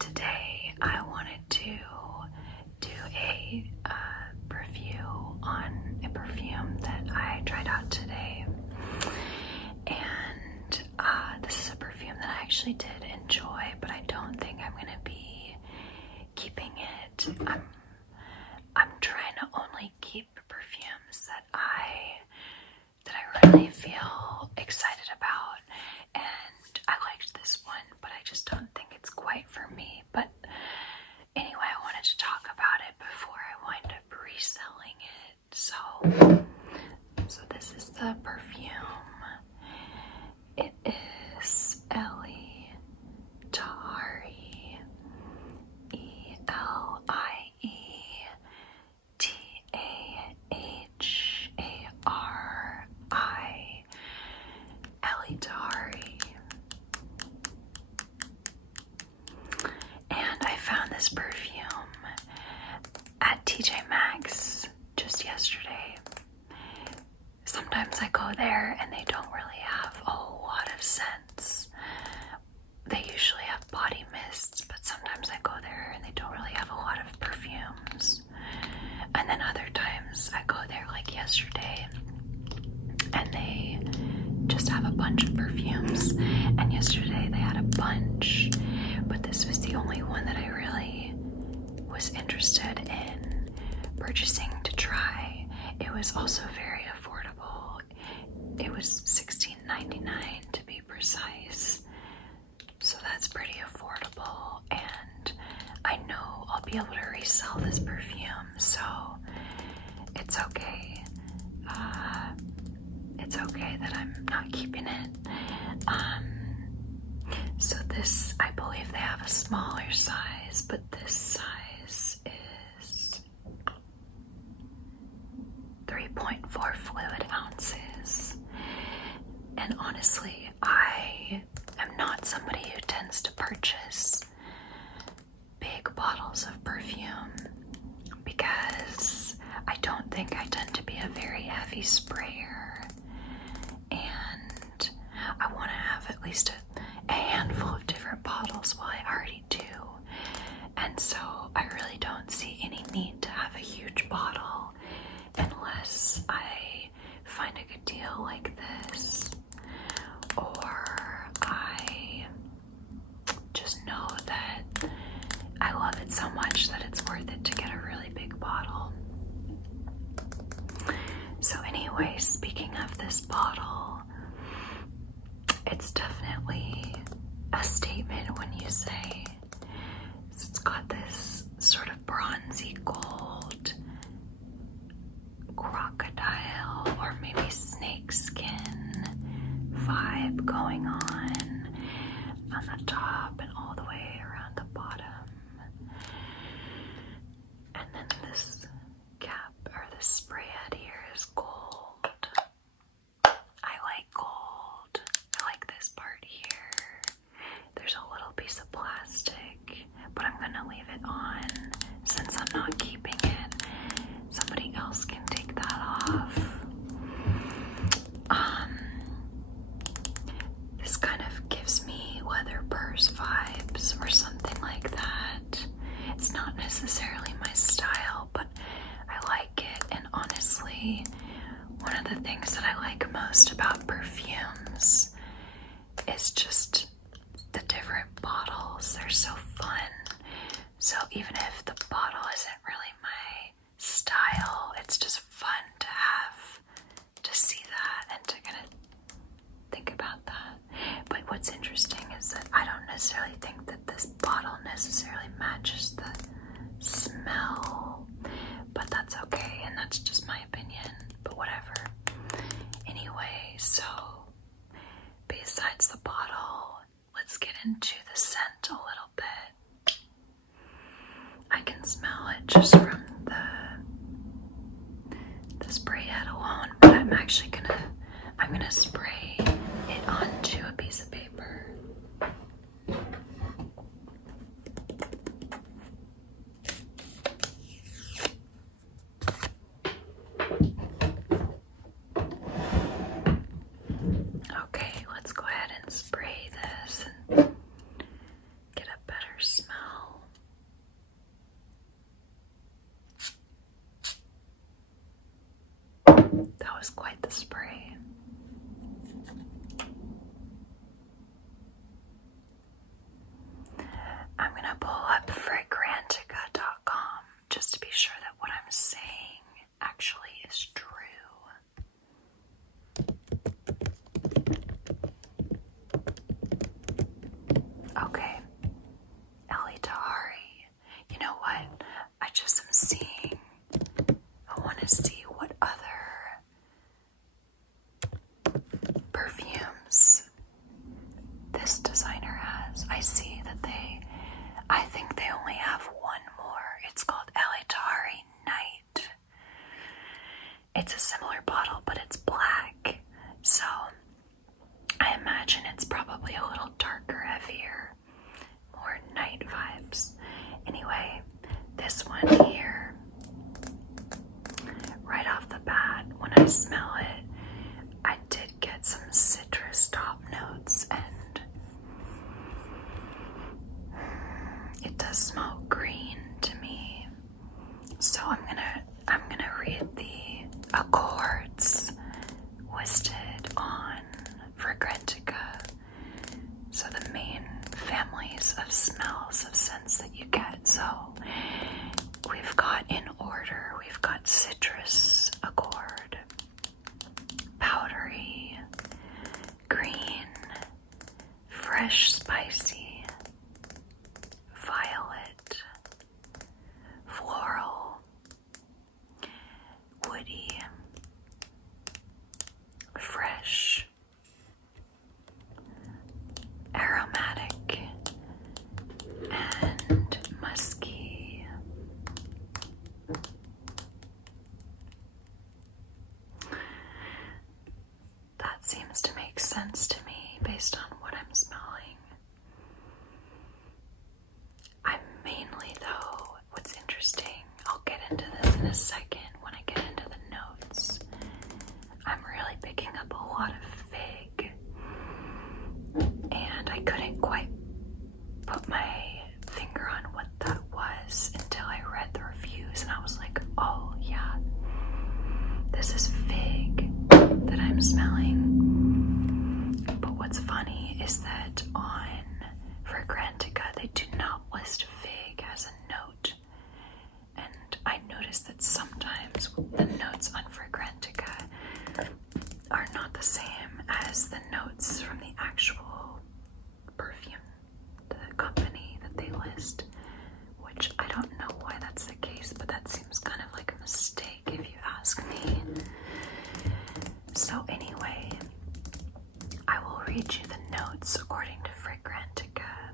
today I wanted to do a review on a perfume that I tried out today, and this is a perfume that I actually did enjoy, but I don't think I'm gonna be keeping it. I'm trying to only keep perfumes that I really feel excited about, and I liked this one, but I just don't think it's quite for me. But anyway, I wanted to talk about it before I wind up reselling it. So this is the perfume. It is Elie Tahari, Elie-Tahari, Elie Tahari. And I found this perfume at TJ Maxx just yesterday. Sometimes I go there and they don't really have a whole lot of scents. They usually have body mists, but sometimes I go there and they don't really have a lot of perfumes. And then other times I go there, like yesterday, and they just have a bunch of perfumes. And yesterday they had a bunch, but this was the only one that I really was interested in purchasing to try. It was also very affordable. It was $16.99 to be precise. So that's pretty affordable, and I know I'll be able to resell this perfume, so it's okay. It's okay that I'm not keeping it. So this, I believe they have a smaller size, but this size is 3.4 fluid ounces. And honestly, I am not somebody who tends to purchase big bottles of perfume because I don't think I tend to be a very heavy sprayer, and I want to have at least a handful of different bottles. Well, I already do, and so I really don't see any need to have a huge bottle unless I find a good deal like this, or I just know that I love it so much that it's worth it to get a really big bottle. So anyway, speaking of this bottle, it's definitely a statement when you say it's got this sort of bronzy gold crocodile or maybe snake skin vibe going on the top and all the way around the bottom. And then this cap or this spray head here is gold. I like gold. I like this part here. There's a little piece of plastic, but I'm gonna leave it on since I'm not keeping it. Somebody else can take that off. This kind of gives me leather purse vibes or something like that. It's not necessarily my style, but I like it. And honestly, one of the things that I like most about perfumes is just the different bottles. They're so fun. So even if the bottle isn't really my style, it's just fun to see that and to kind of think about that. But what's interesting is that I don't necessarily think that this bottle necessarily matches the smell, but that's okay, and that's just my opinion, but whatever. Anyway, so besides the bottle, let's get into the scent a little bit. I can smell it just from the spray head alone, but I'm gonna spray it onto a piece of paper. Okay, let's go ahead and spray this and get a better smell. That was quite the spray. I'm gonna pull up fragrantica.com just to be sure that what I'm saying actually is true. Okay, Elie Tahari. You know what? I just am seeing. I want to see what other perfumes this designer has. I see that I think they only have one more. It's called Elie Tahari Night. It's a similar bottle, but it's black. So I imagine it's probably a little darker, heavier, more night vibes. Anyway, this one here, right off the bat, when I smell it, I did get some citrus top notes, and it does smell green to me. So I'm gonna read the accords listed on Fragrantica. So the main families of smells, of scents that you get. So we've got in order, we've got citrus accord, powdery, green, fresh spicy, violet, floral, woody, fresh, aromatic, and musky. That seems to make sense to me based on what I'm smelling. What's interesting, I'll get into this in a second when I get into the notes. I'm really picking up a lot of fig, and I couldn't quite put my finger on what that was until I read the reviews, and I was like, oh yeah, this is fig that I'm smelling. But what's funny is that on Fragrantica, they do not list fig as a note. And I noticed that sometimes the notes on Fragrantica are not the same as the notes from the actual perfume, the company that they list, which I don't know why that's the case, but that seems kind of like a mistake if you ask me. So anyway, I will read you the notes according to Fragrantica,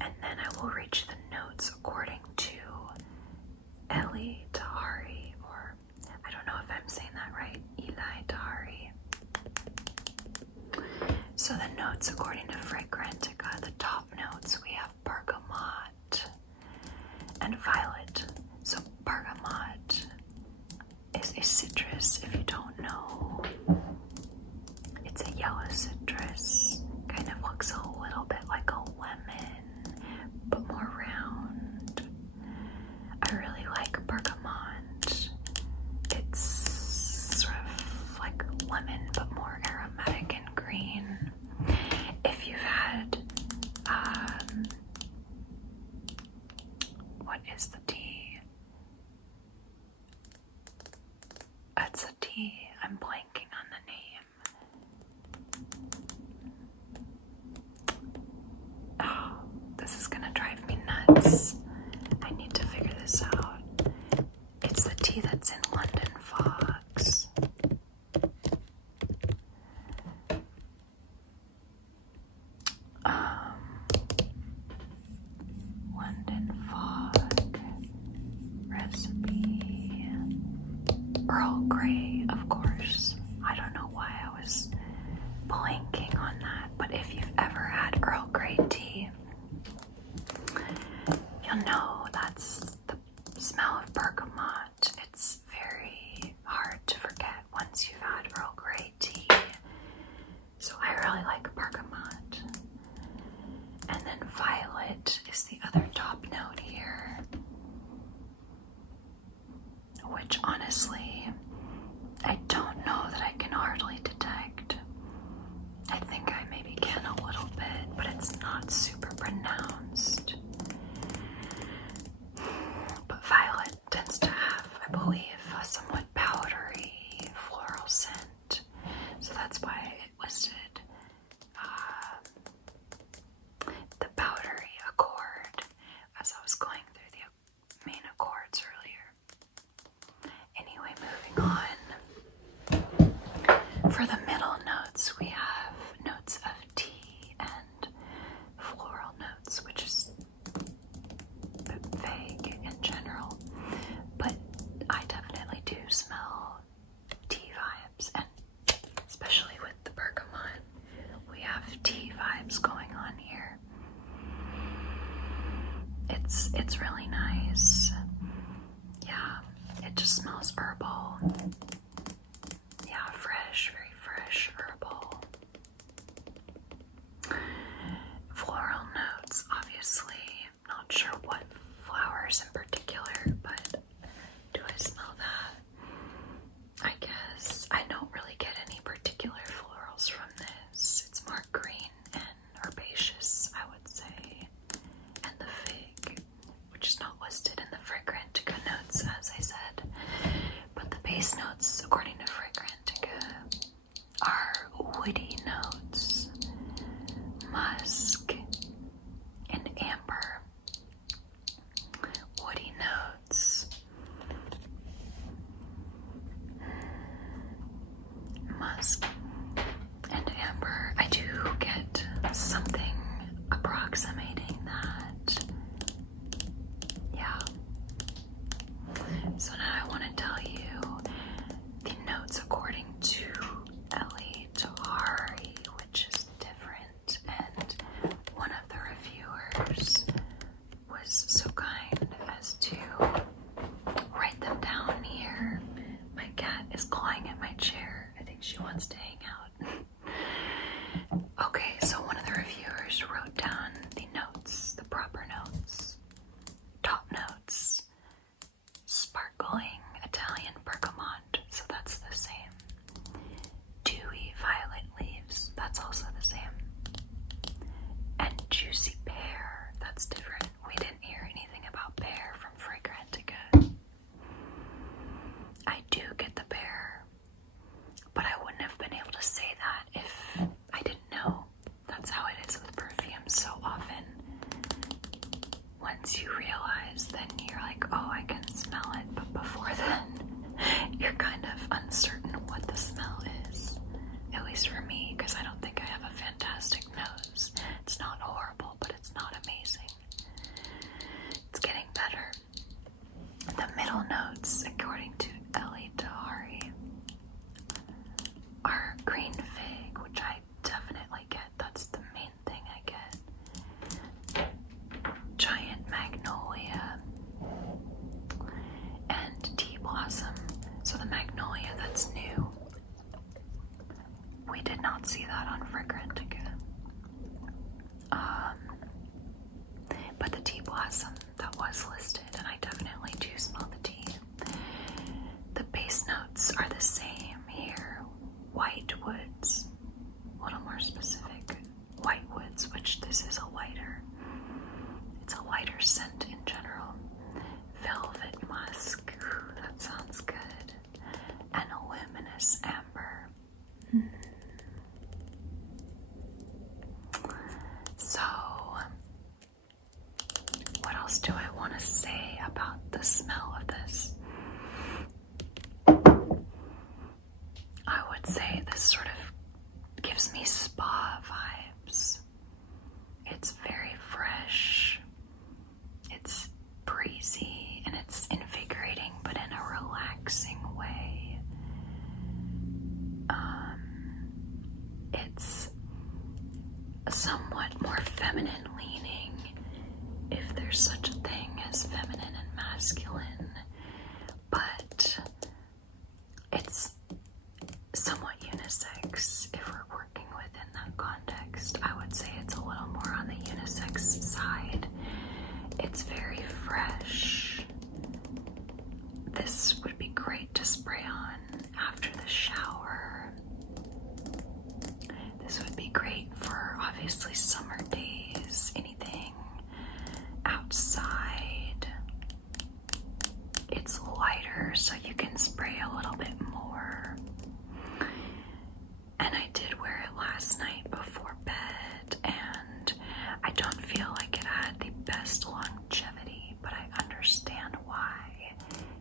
and then I will read you the notes according to Elie Tahari, or I don't know if I'm saying that right, Elie Tahari. So the notes according to Fragrantica, the top notes, we have bergamot and violet. So bergamot is a citrus, if you don't know. It's a yellow citrus, kind of looks a little bit like a lemon, but more round. I really like bergamot. It's sort of like lemon, but more aromatic and green. If you've had, what is the tea? It's a tea. I'm blanking on the name. Oh, this is gonna drive me nuts. I need to figure this out. It's the tea that's in London Fogs. London Fog recipe. Earl Grey, of course. For the middle notes, we have notes of tea and floral notes, which is a bit vague in general, but I definitely do smell tea vibes, and especially with the bergamot, we have tea vibes going on here. It's really nice. Yeah, it just smells herbal. Yeah, fresh, very fresh herbal. Floral notes, obviously. Not sure what flowers in particular, but do I smell that? I guess I don't really get any particular florals from this. It's more green and herbaceous, I would say. And the fig, which is not listed in the Fragrantica notes, as I said. But the base notes, according to Fragrantica, are woody notes, musk, and amber. Woody notes, musk, and amber. I do get something approximating that. Yeah. So now I want to tell you the notes according to Elie Tahari, which is different, and one of the reviewers was so kind as to write them down here. My cat is clawing at my chair. I think she wants to hang out. Okay, so one of the reviewers wrote down the notes, the proper notes. Top notes: sparkling Italian bergamot, so that's the same. Dewy violet leaves, that's also the same. And juicy pear, that's different. We didn't hear anything about pear from Fragrantica. I do get the pear, but I wouldn't have been able to say that if I didn't know. That's how it is with perfume so often. Once you realize, then you're like, oh, I can smell it, but before then, you're kind of uncertain what the smell is. At least for me, because I don't think I have a fantastic nose. It's not horrible, but it's not amazing. It's getting better. The middle notes, according to Elie Tahari, are green fig, which I definitely get. That's the main thing I get. Giant magnolia and tea blossom. So the magnolia, that's new. We did not see that on Fragrantica. But the tea blossom, that was listed, and I definitely do smell the tea. The base notes are the same here. White woods, a little more specific. White woods, which this is a lighter. It's a lighter scent in general. Velvet musk, ooh, that sounds good. And a luminous amber. So, what else do I want to say about the smell of this? I would say this sort of gives me spa vibes. It's very fresh, it's breezy, and it's invigorating, but in a relaxing way. It's somewhat more feminine leaning, if there's such a thing as feminine and masculine, but it's somewhat unisex. If we're working within that context, I would say it's a little more on the unisex side. It's very fresh. This would be great to spray on after the shower. This would be great for obviously summer days, anything outside. It's lighter, so you can spray a little bit more. And I did wear it last night before bed, and I don't feel like it had the best longevity, but I understand why.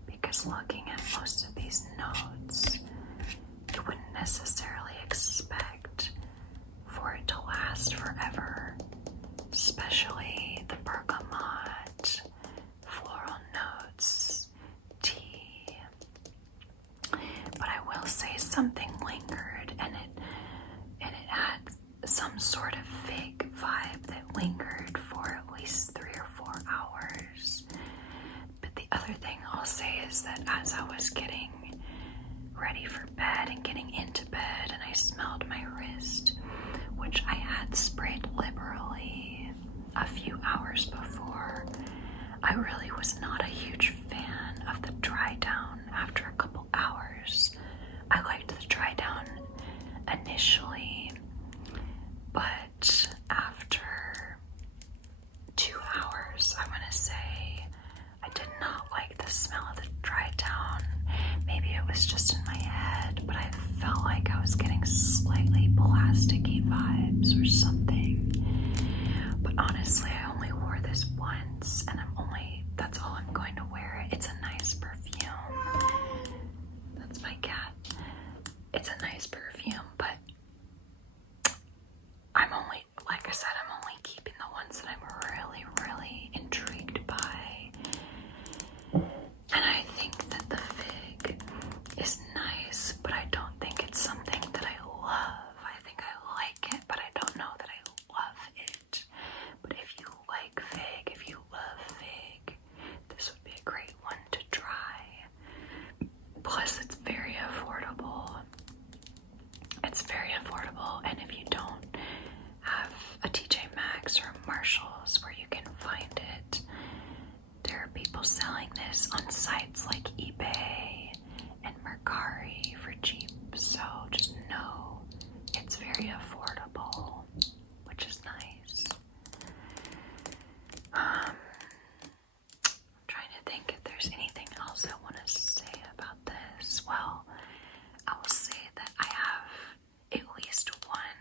Because looking at most of these notes, going into bed and I smelled my wrist, which I had sprayed liberally a few hours before. I really was not a huge fan of the dry down after a couple hours. I liked the dry down initially, but after 2 hours, I want to say, I did not like the smell of the dry down. Maybe it was just in my head, but I felt like I was getting slightly plasticky vibes or something. But honestly, I only wore this once, and that's all I'm going to wear it. It's a nice perfume. That's my cat. It's a nice perfume, but like I said, I'm only keeping the ones that I'm really, really intrigued by. And I think that the fig is nice, but I don't think it's something that I love. I think I like it, but I don't know that I love it. But if you like fig, if you love fig, this would be a great one to try. Plus, it's very affordable. It's very affordable, and if you don't have a TJ Maxx or Marshalls where you can find it, there are people selling this on sites like eBay and Mercari for cheap, so just know it's very affordable, which is nice. I'm trying to think if there's anything else I want to say about this. Well, I will say that I have at least one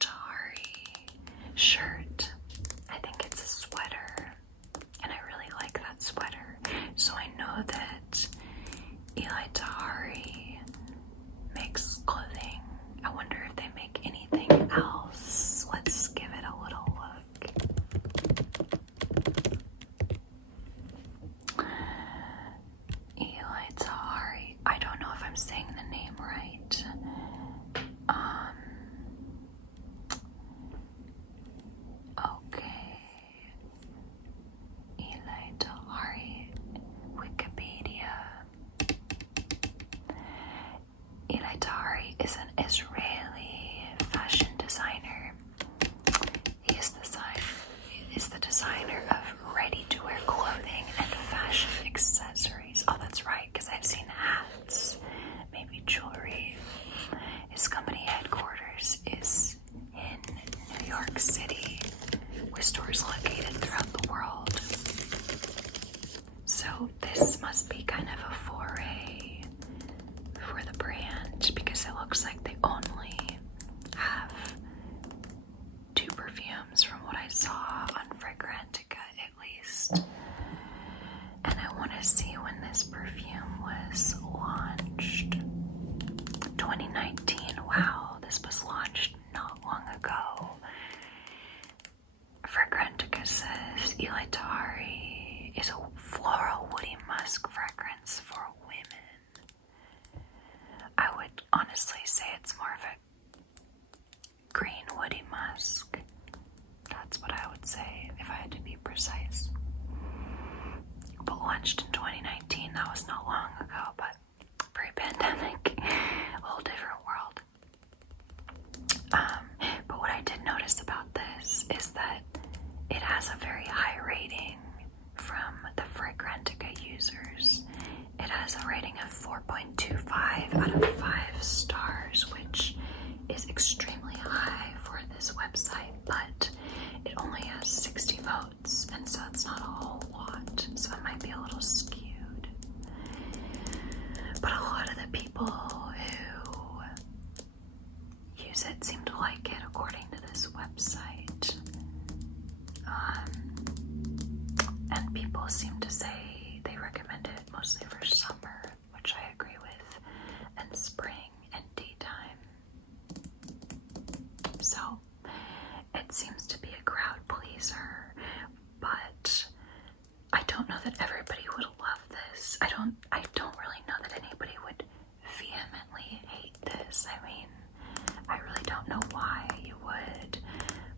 Tahari shirt. I think it's a sweater, and I really like that sweater. So I know that Elie Tahari makes clothing. I wonder if they make anything else. Let's give it a little look. Elie Tahari. I don't know if I'm saying the name right. Okay. Elie Tahari, Wikipedia. Elie Tahari is an Israeli fashion designer. He is the designer of ready-to-wear clothing and fashion accessories. Oh, that's right, because I've seen hats, maybe jewelry. His company headquarters is in New York City, with stores located throughout the world. So this must be kind of a foray for the brand, because it looks like they only have 2 perfumes from what I saw on Fragrantica, at least. And I want to see when this perfume was launched. 2019. Wow, this was launched not long ago. Fragrantica says Elie Tahari is a floral woody musk fragrance for women. I would honestly say it's more of a green woody musk. That's what I would say if I had to be precise. But launched in 2019, that was not long ago, but pre-pandemic, a whole different world. But what I did notice about this is that it has a very high rating from the Fragrantica users. It has a rating of 4.25 out of 5 stars, which is extremely high for this website, but it only has 60 votes, and so it's not a whole lot, so it might be a little skewed. But a lot of the people who use it seem to like it, according to this website. And people seem to say they recommend it mostly for summer, which I agree with, and spring and daytime. So it seems to be a crowd pleaser, but I don't know that everybody would love this. I don't really know that anybody would vehemently hate this. I mean, I really don't know why you would,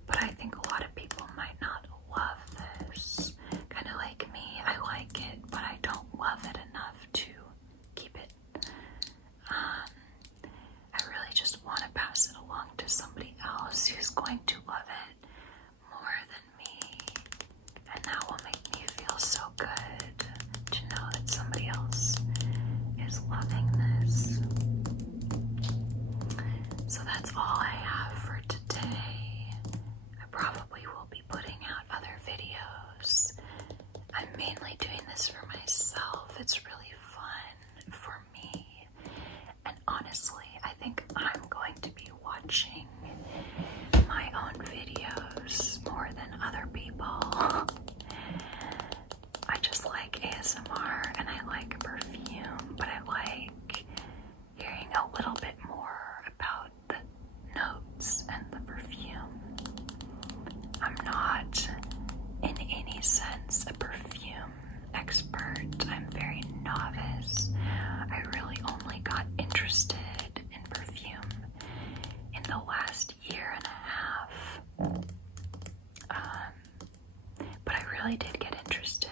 but I think a lot of people might not love this. Kind of like me, I like it, but I don't love it enough So that's all I have for today. I probably will be putting out other videos. I'm mainly doing this for myself. It's really fun for me. And honestly, I think I'm going to be watching my own videos more than other people. I just like ASMR and I like perfume, but I like hearing a little bit more about the notes and the perfume. I'm not in any sense a perfume expert. I'm very novice. I really only got interested in perfume in the last year and a half. But I really did get interested.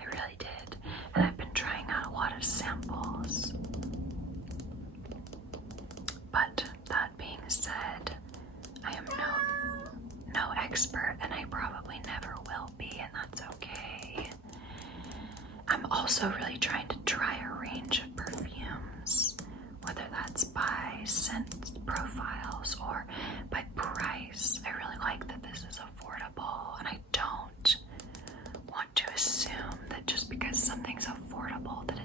I really did. And I've been trying out a lot of samples. But that being said, I am no expert, and I probably never will be, and that's okay. I'm also really trying to try a range of perfumes, whether that's by scent profiles or by price. I really like that this is affordable, and I don't want to assume that just because something's affordable that